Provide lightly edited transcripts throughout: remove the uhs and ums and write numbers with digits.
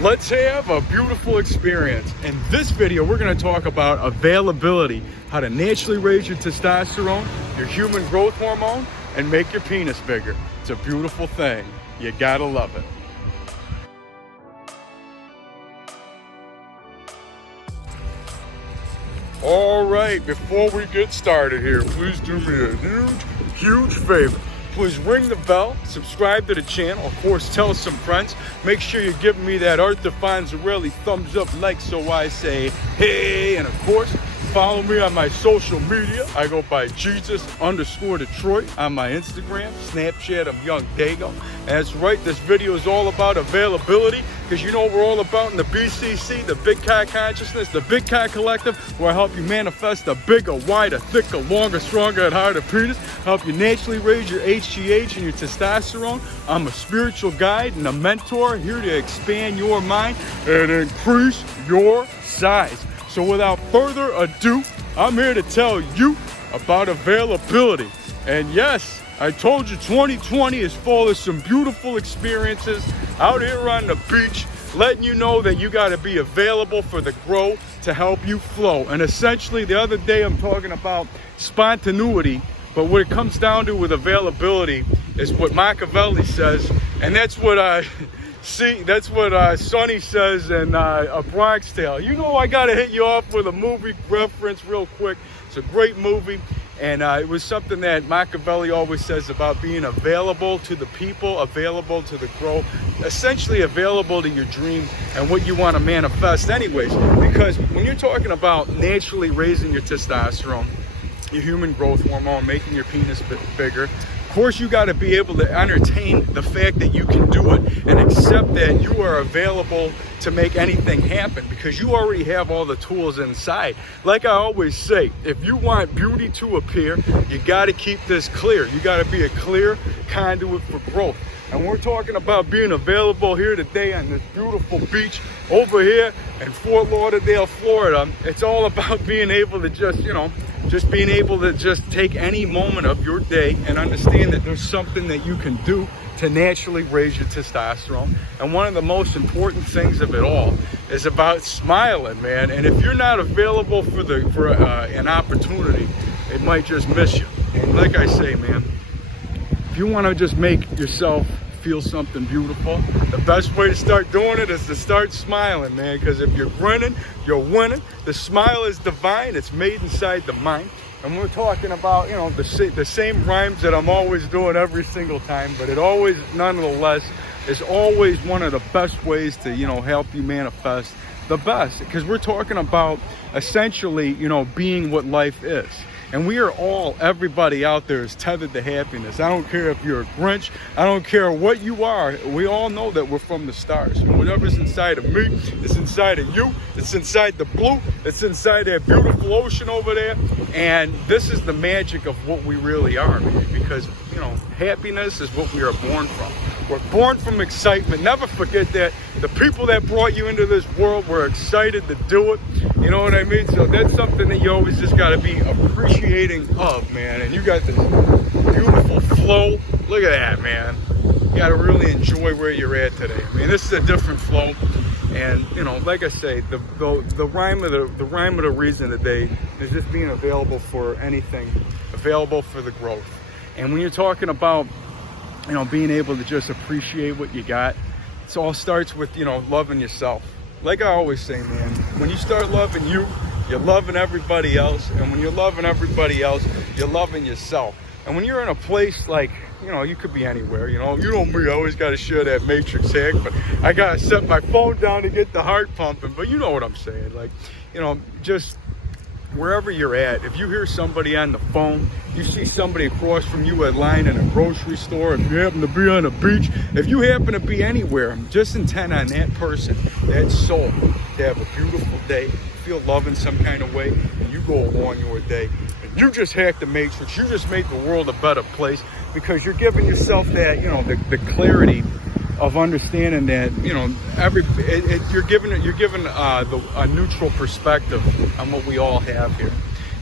Let's have a beautiful experience. In this video, we're going to talk about availability, how to naturally raise your testosterone, your human growth hormone, and make your penis bigger. It's a beautiful thing. You gotta love it. All right, before we get started here, please do me a huge favor. Please ring the bell, subscribe to the channel, of course, tell some friends. Make sure you're giving me that Arthur Fonzarelli thumbs up like so I say, hey, and of course, follow me on my social media. I go by Jesus_Detroit on my Instagram, Snapchat, I'm YOUNGDAYGO. That's right, this video is all about availability, because you know what we're all about in the BCC, the Big Cock Consciousness, the Big Cock Collective, where I help you manifest a bigger, wider, thicker, longer, stronger, and harder penis, help you naturally raise your HGH and your testosterone. I'm a spiritual guide and a mentor here to expand your mind and increase your size. So without further ado, I'm here to tell you about availability. And yes, I told you 2020 is full of some beautiful experiences out here on the beach, letting you know that you got to be available for the growth to help you flow. And essentially, the other day I'm talking about spontaneity, but what it comes down to with availability is what Machiavelli says, and that's what Sonny says in A Bronx Tale. You know, I got to hit you off with a movie reference real quick. It's a great movie, and it was something that Machiavelli always says about being available to the people, available to the growth, essentially available to your dream and what you want to manifest anyways. Because when you're talking about naturally raising your testosterone, your human growth hormone, making your penis bigger, of course you got to be able to entertain the fact that you can do it and accept that you are available to make anything happen, because you already have all the tools inside. Like I always say, if you want beauty to appear, you got to keep this clear. You got to be a clear conduit for growth. And we're talking about being available here today on this beautiful beach over here in Fort Lauderdale, Florida. It's all about being able to just being able to just take any moment of your day and understand that there's something that you can do to naturally raise your testosterone. And one of the most important things of it all is about smiling, man. And if you're not available for an opportunity, it might just miss you. And like I say, man, if you want to just make yourself feel something beautiful, the best way to start doing it is to start smiling, man. Because if you're grinning, you're winning. The smile is divine. It's made inside the mind. And we're talking about, you know, the same rhymes that I'm always doing every single time, but it always, nonetheless, is always one of the best ways to, you know, help you manifest the best. Because we're talking about essentially, you know, being what life is. And we are all, everybody out there is tethered to happiness. I don't care if you're a Grinch. I don't care what you are. We all know that we're from the stars. And whatever's inside of me, it's inside of you. It's inside the blue. It's inside that beautiful ocean over there. And this is the magic of what we really are, man. Because, you know, happiness is what we are born from. We're born from excitement. Never forget that. The people that brought you into this world were excited to do it. You know what I mean? So that's something that you always just got to be appreciating of, man. And you got this beautiful flow. Look at that, man. You got to really enjoy where you're at today. I mean, this is a different flow. And, you know, like I say, the rhyme of the reason today is just being available for anything, available for the growth. And when you're talking about, you know, being able to just appreciate what you got, it all starts with, you know, loving yourself. Like I always say, man, when you start loving you, you're loving everybody else. And when you're loving everybody else, you're loving yourself. And when you're in a place like, you know, you could be anywhere, you know me, I always got to share that matrix hack, but I got to set my phone down to get the heart pumping. But you know what I'm saying, like, you know, just wherever you're at, if you hear somebody on the phone, you see somebody across from you at line in a grocery store, if you happen to be on a beach, if you happen to be anywhere, just intent on that person, that soul, to have a beautiful day, feel love in some kind of way, and you go along your day, and you just hack the matrix, you just make the world a better place, because you're giving yourself that, you know, the clarity of understanding that, you know, you're given a neutral perspective on what we all have here.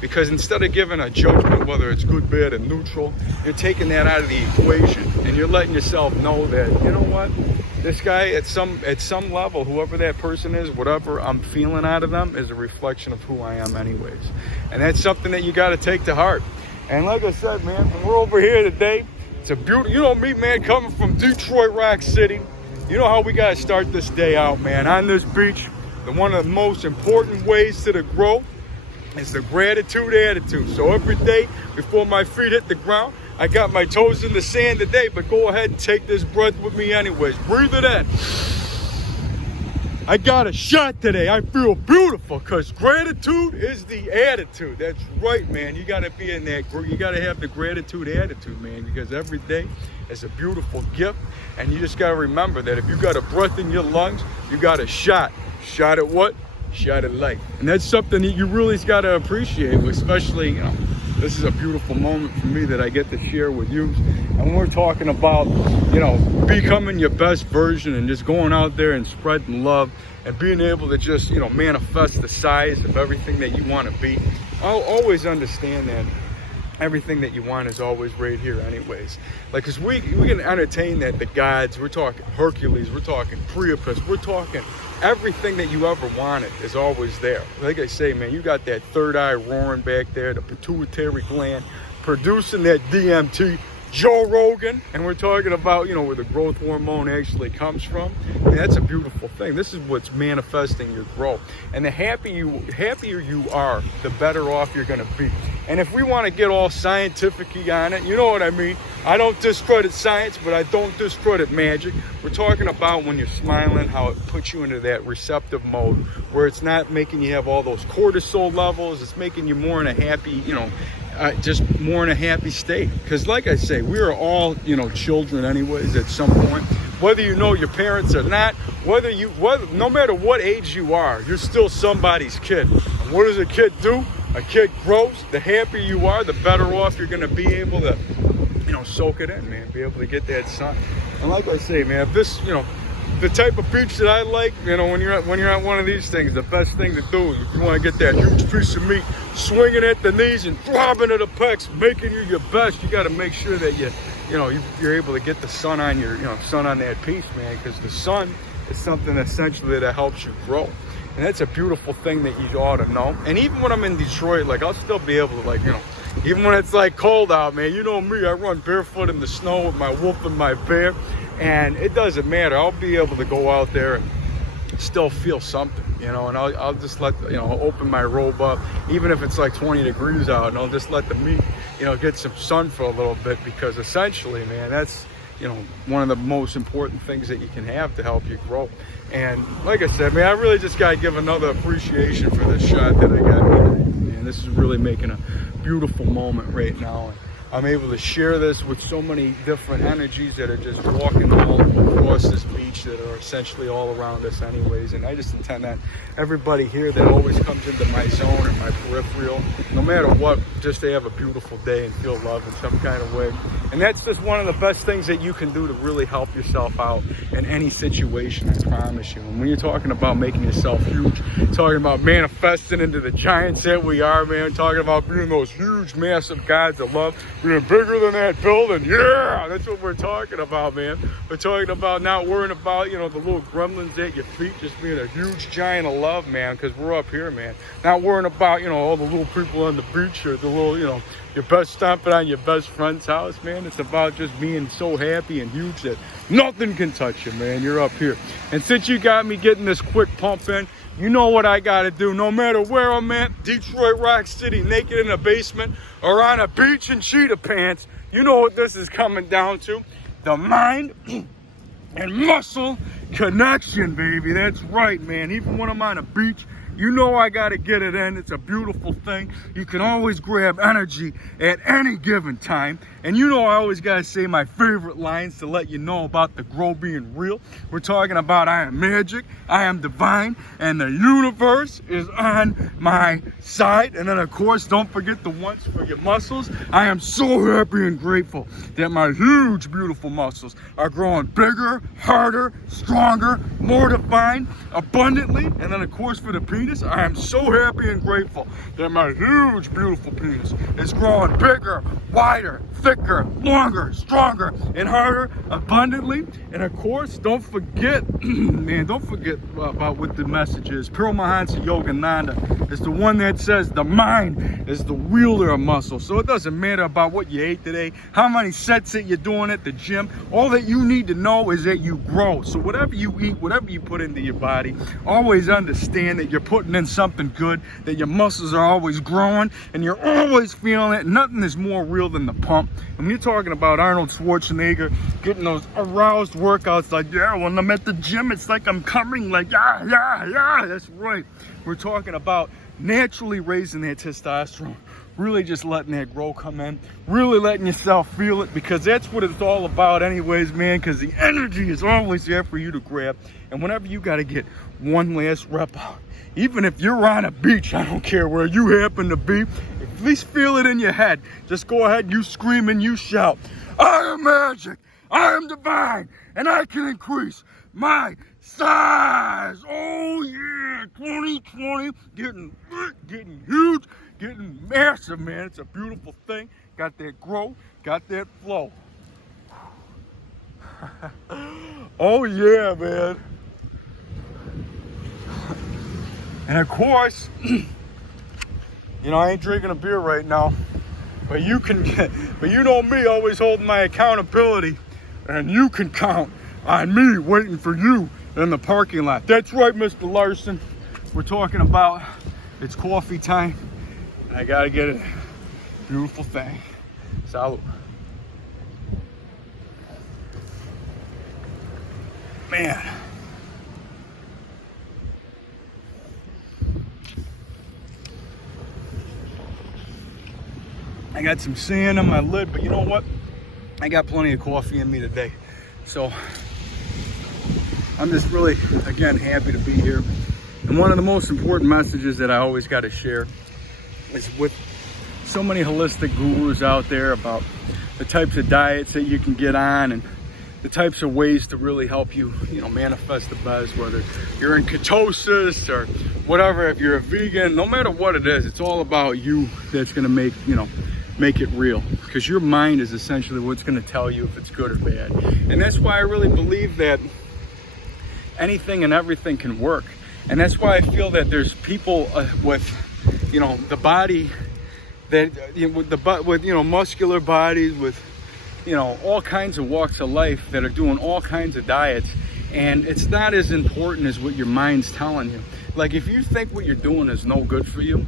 Because instead of giving a judgment, whether it's good, bad, and neutral, you're taking that out of the equation and you're letting yourself know that, you know what, this guy at some level, whoever that person is, whatever I'm feeling out of them is a reflection of who I am anyways. And that's something that you got to take to heart. And like I said, man, when we're over here today, it's a beautiful, you know me, man, coming from Detroit Rock City. You know how we got to start this day out, man, on this beach. One of the most important ways to the grow is the gratitude attitude. So every day before my feet hit the ground, I got my toes in the sand today, but go ahead and take this breath with me anyways. Breathe it in. I got a shot today. I feel beautiful because gratitude is the attitude. That's right, man. You got to be in that, you got to have the gratitude attitude, man, because every day is a beautiful gift. And you just got to remember that if you got a breath in your lungs, you got a shot. Shot at what? Shot at life. And that's something that you really got to appreciate, especially, you know, this is a beautiful moment for me that I get to share with you. And we're talking about, you know, becoming your best version and just going out there and spreading love and being able to just, you know, manifest the size of everything that you want to be. I'll always understand that everything that you want is always right here anyways. Like, because we can entertain that the gods, we're talking Hercules, we're talking Priapus, we're talking everything that you ever wanted is always there. Like I say, man, you got that third eye roaring back there, the pituitary gland producing that DMT, Joe Rogan, and we're talking about, you know, where the growth hormone actually comes from. And that's a beautiful thing. This is what's manifesting your growth. And the happier you are, the better off you're going to be. And if we want to get all scientific-y on it, you know what I mean? I don't discredit science, but I don't discredit magic. We're talking about when you're smiling, how it puts you into that receptive mode, where it's not making you have all those cortisol levels. It's making you more in a happy, you know, just more in a happy state. Because like I say, we are all, you know, children anyways at some point. Whether you know your parents or not, no matter what age you are, you're still somebody's kid. And what does a kid do? A kid grows. The happier you are, the better off you're going to be able to, you know, soak it in, man. Be able to get that sun. And like I say, man, if this, you know, the type of beach that I like, you know, when you're at one of these things, the best thing to do is if you want to get that huge piece of meat, swinging at the knees and throbbing at the pecs, making you your best, you got to make sure that you're able to get the sun on your, you know, sun on that piece, man, because the sun is something essentially that helps you grow. And that's a beautiful thing that you ought to know. And even when I'm in Detroit, like, I'll still be able to, like, you know, even when it's like cold out, man, you know me, I run barefoot in the snow with my wolf and my bear, and it doesn't matter. I'll be able to go out there and still feel something, you know, and I'll just let, you know, open my robe up, even if it's like 20 degrees out, and I'll just let the meat, you know, get some sun for a little bit, because essentially, man, that's, you know, one of the most important things that you can have to help you grow. And like I said, man, I really just got to give another appreciation for this shot that I got today. Man, this is really making a beautiful moment right now. And I'm able to share this with so many different energies that are just walking all across this beach that are essentially all around us anyways. And I just intend that everybody here that always comes into my zone or my peripheral, no matter what, just to have a beautiful day and feel love in some kind of way. And that's just one of the best things that you can do to really help yourself out in any situation, I promise you. And when you're talking about making yourself huge, talking about manifesting into the giants that we are, man, talking about being those huge, massive gods of love, being bigger than that building, yeah, that's what we're talking about, man. We're talking about not worrying about, you know, the little gremlins at your feet, just being a huge giant of love, man, because we're up here, man. Not worrying about, you know, all the little people on the beach or the little, you know, your best stomping on your best friend's house, man. It's about just being so happy and huge that nothing can touch you, man. You're up here. And since you got me getting this quick pump in, you know what I got to do. No matter where I'm at, Detroit Rock City, naked in a basement, or on a beach in cheetah pants, you know what this is coming down to. The mind and muscle connection, baby. That's right, man. Even when I'm on a beach, you know I got to get it in. It's a beautiful thing. You can always grab energy at any given time. And you know I always got to say my favorite lines to let you know about the grow being real. We're talking about I am magic, I am divine, and the universe is on my side. And then, of course, don't forget the ones for your muscles. I am so happy and grateful that my huge, beautiful muscles are growing bigger, harder, stronger, more defined, abundantly. And then of course for the penis, I am so happy and grateful that my huge, beautiful penis is growing bigger, wider, thicker, longer, stronger, and harder, abundantly. And of course, don't forget, man, don't forget about what the message is. Paramahansa Yogananda is the one that says the mind is the wielder of muscle. So it doesn't matter about what you ate today, how many sets that you're doing at the gym. All that you need to know is that you grow. So whatever you eat, whatever you put into your body, always understand that you're putting in something good, that your muscles are always growing, and you're always feeling it. Nothing is more real than the pump. And when you're talking about Arnold Schwarzenegger getting those aroused workouts, like, yeah, when I'm at the gym, it's like I'm coming, like, yeah, yeah, yeah, that's right. We're talking about naturally raising that testosterone, really just letting that grow come in, really letting yourself feel it, because that's what it's all about anyways, man, because the energy is always there for you to grab. And whenever you got to get one last rep out, even if you're on a beach, I don't care where you happen to be, at least feel it in your head. Just go ahead, you scream and you shout, I am magic, I am divine, and I can increase my size. Oh yeah, 2020, getting huge, getting massive, man. It's a beautiful thing. Got that grow, got that flow. Oh yeah, man. And of course, you know, I ain't drinking a beer right now, but you know me, always holding my accountability, and you can count on me waiting for you in the parking lot. That's right, Mr. Larson. We're talking about it's coffee time, and I gotta get it. Beautiful thing. Salud. Man. I got some sand on my lid, but you know what? I got plenty of coffee in me today. So I'm just really, again, happy to be here. And one of the most important messages that I always got to share is with so many holistic gurus out there about the types of diets that you can get on and the types of ways to really help you, you know, manifest the best, whether you're in ketosis or whatever, if you're a vegan, no matter what it is, it's all about you that's going to make, you know, make it real, because your mind is essentially what's going to tell you if it's good or bad. And that's why I really believe that anything and everything can work. And that's why I feel that there's people with, you know, the body that, you know, with you know, muscular bodies, with, you know, all kinds of walks of life that are doing all kinds of diets, and it's not as important as what your mind's telling you. Like, if you think what you're doing is no good for you,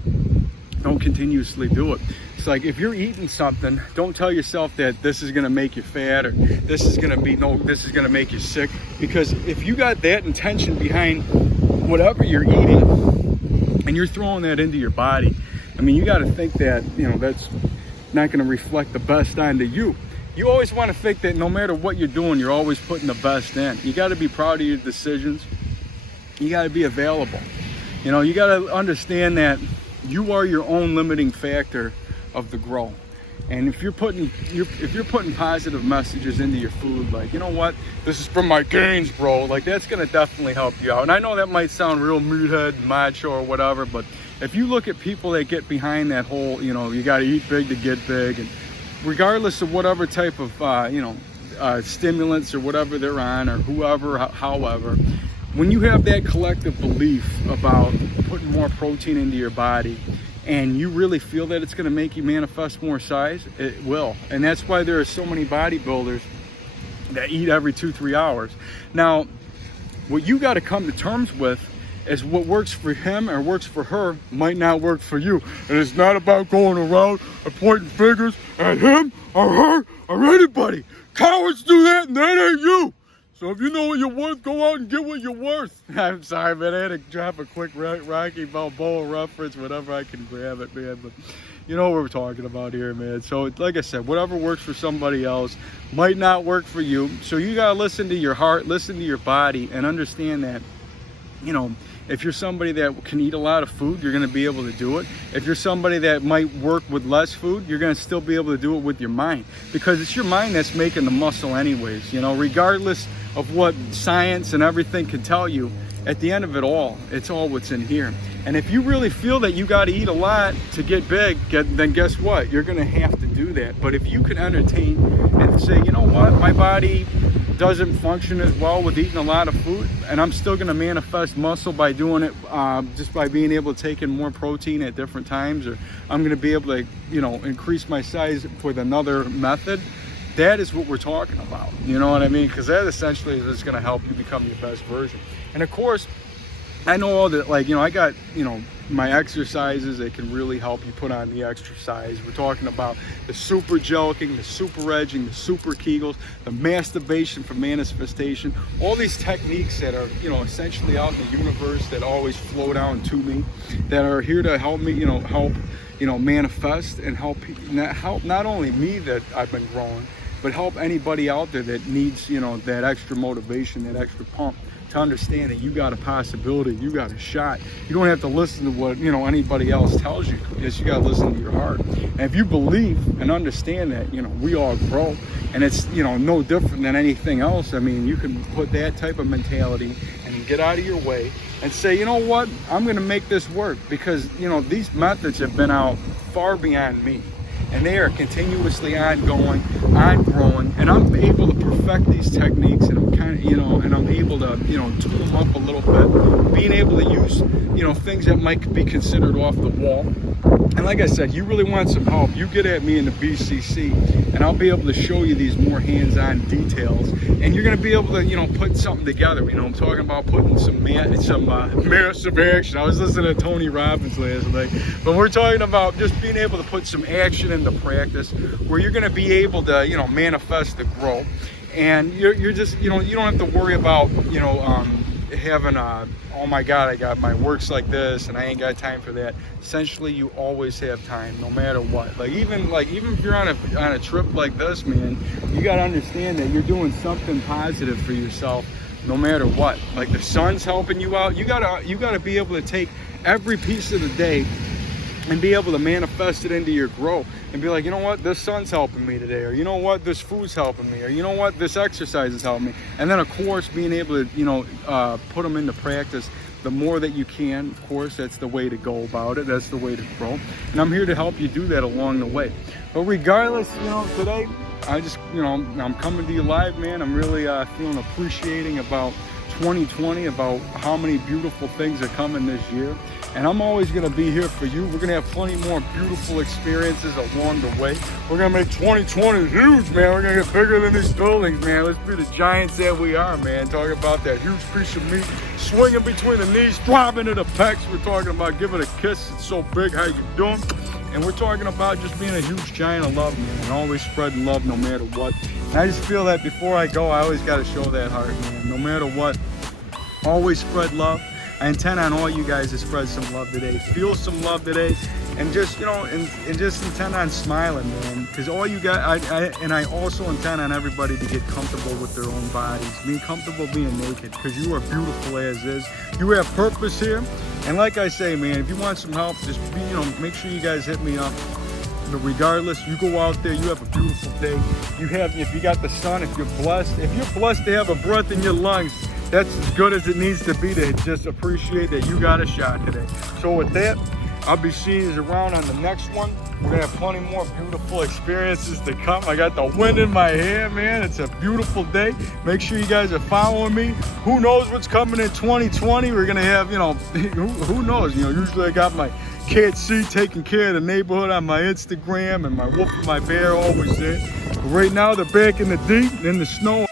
don't continuously do it. It's like, if you're eating something, don't tell yourself that this is going to make you fat, or this is going to make you sick, because if you got that intention behind whatever you're eating and you're throwing that into your body, I mean, you got to think that, you know, that's not going to reflect the best onto you. You always want to think that no matter what you're doing, you're always putting the best in. You got to be proud of your decisions. You got to be available. You know, you got to understand that you are your own limiting factor of the growth. And if you're putting positive messages into your food, like, you know what, this is from my gains, bro, like, that's going to definitely help you out. And I know that might sound real meathead, macho or whatever, but if you look at people that get behind that whole, you know, you got to eat big to get big, and regardless of whatever type of, you know, stimulants or whatever they're on, or whoever, however, when you have that collective belief about putting more protein into your body, and you really feel that it's going to make you manifest more size, it will. And that's why there are so many bodybuilders that eat every 2-3 hours. Now, what you got to come to terms with is what works for him or works for her might not work for you. And it's not about going around and pointing fingers at him or her or anybody. Cowards do that, and that ain't you. So if you know what you're worth, go out and get what you're worth. I'm sorry, man. I had to drop a quick Rocky Balboa reference whenever I can grab it, man. But you know what we're talking about here, man. So like I said, whatever works for somebody else might not work for you. So you got to listen to your heart, listen to your body, and understand that you know, if you're somebody that can eat a lot of food, you're going to be able to do it. If you're somebody that might work with less food, you're going to still be able to do it with your mind, because it's your mind that's making the muscle anyways, you know, regardless of what science and everything can tell you. At the end of it all, it's all what's in here. And if you really feel that you got to eat a lot to get big, then guess what? You're going to have to do that. But if you can entertain and say, you know what, my body doesn't function as well with eating a lot of food, and I'm still going to manifest muscle by doing it, just by being able to take in more protein at different times, or I'm going to be able to, you know, increase my size with another method. That is what we're talking about. You know what I mean? Because that essentially is going to help you become your best version. And of course, I know all that, like, you know, I got, you know, my exercises that can really help you put on the exercise. We're talking about the super jelking, the super edging, the super Kegels, the masturbation for manifestation, all these techniques that are, you know, essentially out in the universe that always flow down to me, that are here to help me, you know, manifest and help not only me that I've been growing, but help anybody out there that needs, you know, that extra motivation, that extra pump, to understand that you got a possibility, you got a shot. You don't have to listen to what, you know, anybody else tells you. Yes, you got to listen to your heart. And if you believe and understand that, you know, we all grow, and it's, you know, no different than anything else. I mean, you can put that type of mentality and get out of your way and say, you know what, I'm going to make this work, because, you know, these methods have been out far beyond me. And they are continuously ongoing, growing, and I'm able to perfect these techniques, and I'm kind of, you know, and I'm able to, you know, tune them up a little bit, being able to use, you know, things that might be considered off the wall. And like I said, you really want some help, you get at me in the BCC, and I'll be able to show you these more hands-on details, and you're going to be able to, you know, put something together. You know, I'm talking about putting some massive action. I was listening to Tony Robbins last night, but we're talking about just being able to put some action into practice, where you're going to be able to, you know, manifest the growth, and you're just, you know, you don't have to worry about, you know, having oh my God, I got my works like this and I ain't got time for that. Essentially, you always have time, no matter what. Like even if you're on a trip like this, man, you got to understand that you're doing something positive for yourself, no matter what. Like the sun's helping you out. You gotta be able to take every piece of the day and be able to manifest it into your growth, and be like, you know what, this sun's helping me today, or you know what, this food's helping me, or you know what, this exercise is helping me. And then of course, being able to, you know, put them into practice the more that you can. Of course, that's the way to go about it, that's the way to grow, and I'm here to help you do that along the way. But regardless, you know, today I just, you know, I'm coming to you live, man. I'm really feeling appreciating about 2020, about how many beautiful things are coming this year. And I'm always going to be here for you. We're going to have plenty more beautiful experiences along the way. We're going to make 2020 huge, man. We're going to get bigger than these buildings, man. Let's be the giants that we are, man. Talking about that huge piece of meat swinging between the knees, throbbing to the pecs. We're talking about giving a kiss. It's so big. How you doing? And we're talking about just being a huge giant of love, man, and always spreading love no matter what. And I just feel that before I go, I always got to show that heart, man. No matter what, always spread love. I intend on all you guys to spread some love today, feel some love today, and just, you know, and just intend on smiling, man. Because all you guys, I also intend on everybody to get comfortable with their own bodies, being comfortable being naked, because you are beautiful as is. You have purpose here, and like I say, man, if you want some help, just be, you know, make sure you guys hit me up. But regardless, you go out there, you have a beautiful day. You have, if you got the sun, if you're blessed to have a breath in your lungs, that's as good as it needs to be to just appreciate that you got a shot today. So with that, I'll be seeing you around on the next one. We're gonna have plenty more beautiful experiences to come. I got the wind in my hair, man. It's a beautiful day. Make sure you guys are following me. Who knows what's coming in 2020? We're gonna have, you know, who knows? You know, usually I got my Cat C taking care of the neighborhood on my Instagram, and my wolf and my bear always there. But right now they're back in the deep, in the snow,